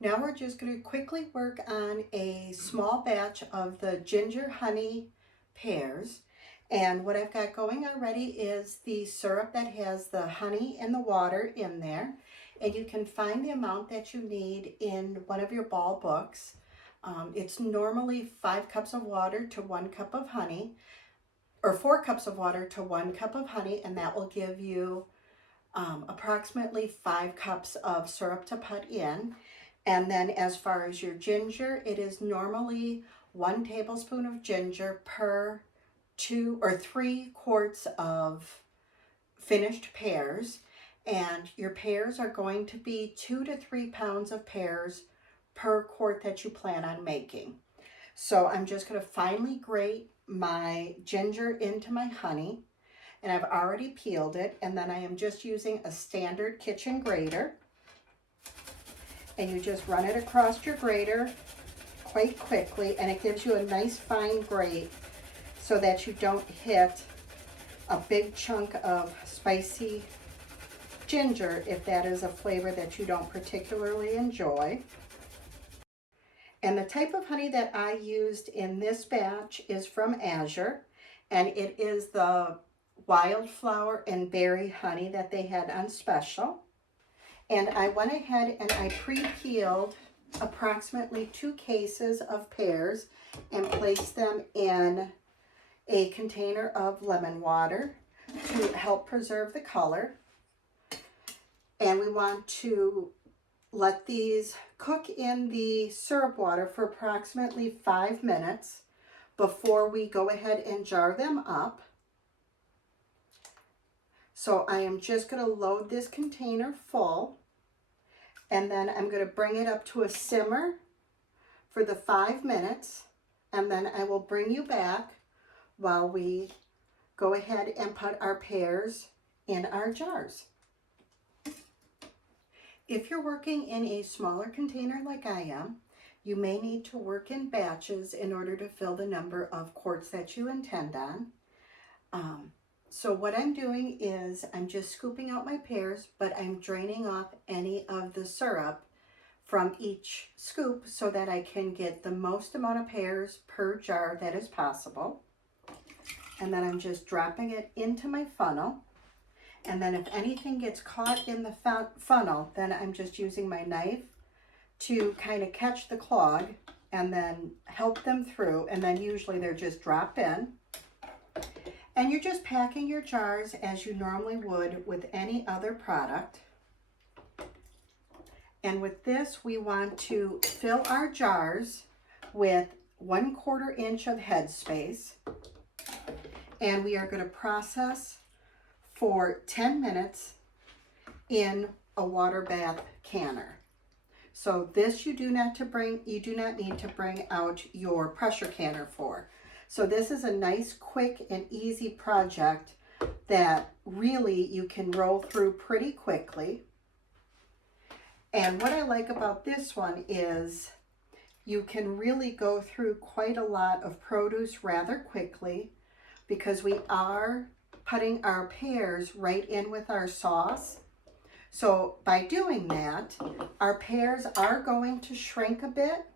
Now we're just going to quickly work on a small batch of the Ginger Honey Pears. And what I've got going already is the syrup that has the honey and the water in there. And you can find the amount that you need in one of your ball books. It's normally 5 cups of water to 1 cup of honey, or 4 cups of water to 1 cup of honey, and that will give you approximately 5 cups of syrup to put in. And then as far as your ginger, it is normally 1 tablespoon of ginger per 2 or 3 quarts of finished pears. And your pears are going to be 2 to 3 pounds of pears per quart that you plan on making. So I'm just going to finely grate my ginger into my honey, and I've already peeled it, and then I am just using a standard kitchen grater, and you just run it across your grater quite quickly, and it gives you a nice fine grate so that you don't hit a big chunk of spicy ginger if that is a flavor that you don't particularly enjoy. And the type of honey that I used in this batch is from Azure, and it is the wildflower and berry honey that they had on special. And I went ahead and I pre-peeled approximately 2 cases of pears and placed them in a container of lemon water to help preserve the color. And we want to let these cook in the syrup water for approximately 5 minutes before we go ahead and jar them up. So I am just going to load this container full, and then I'm going to bring it up to a simmer for the 5 minutes, and then I will bring you back while we go ahead and put our pears in our jars. If you're working in a smaller container like I am, you may need to work in batches in order to fill the number of quarts that you intend on. So what I'm doing is I'm just scooping out my pears, but I'm draining off any of the syrup from each scoop so that I can get the most amount of pears per jar that is possible. And then I'm just dropping it into my funnel. And then if anything gets caught in the funnel, then I'm just using my knife to kind of catch the clog and then help them through. And then usually they're just dropped in. And you're just packing your jars as you normally would with any other product. And with this, we want to fill our jars with 1/4 inch of headspace. And we are going to process for 10 minutes in a water bath canner. So this you do not need to bring out your pressure canner for. So this is a nice, quick, and easy project that really you can roll through pretty quickly. And what I like about this one is you can really go through quite a lot of produce rather quickly because we are putting our pears right in with our sauce. So by doing that, our pears are going to shrink a bit.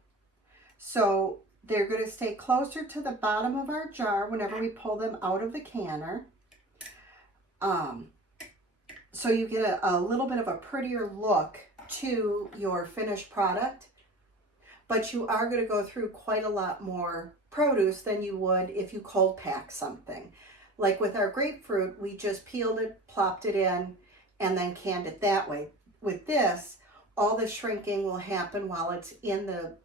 So they're going to stay closer to the bottom of our jar whenever we pull them out of the canner. So you get a little bit of a prettier look to your finished product, but you are going to go through quite a lot more produce than you would if you cold pack something. Like with our grapefruit, we just peeled it, plopped it in, and then canned it that way. With this, all the shrinking will happen while it's in the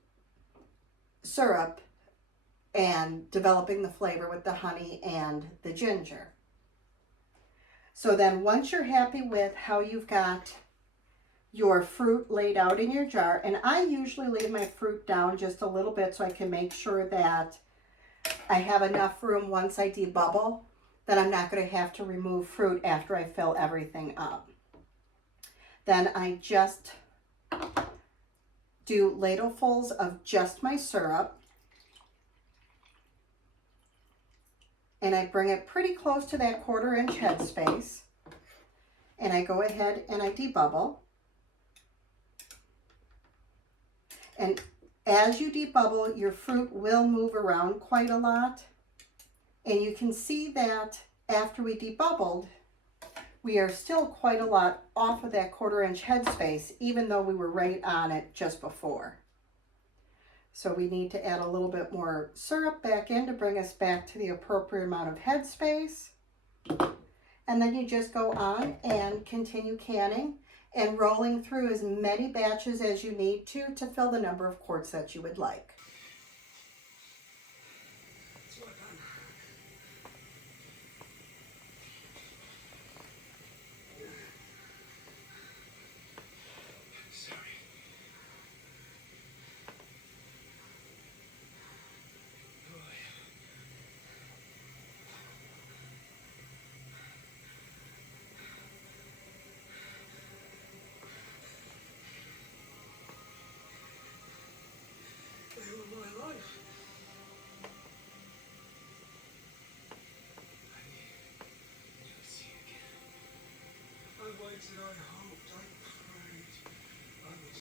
syrup and developing the flavor with the honey and the ginger. So then once you're happy with how you've got your fruit laid out in your jar, and I usually lay my fruit down just a little bit so I can make sure that I have enough room once I debubble that I'm not going to have to remove fruit after I fill everything up. Then I just do ladlefuls of just my syrup, and I bring it pretty close to that 1/4 inch headspace, and I go ahead and I debubble. And as you debubble, your fruit will move around quite a lot. And you can see that after we debubbled, we are still quite a lot off of that 1/4 inch headspace, even though we were right on it just before. So we need to add a little bit more syrup back in to bring us back to the appropriate amount of headspace. And then you just go on and continue canning and rolling through as many batches as you need to fill the number of quarts that you would like. Waited on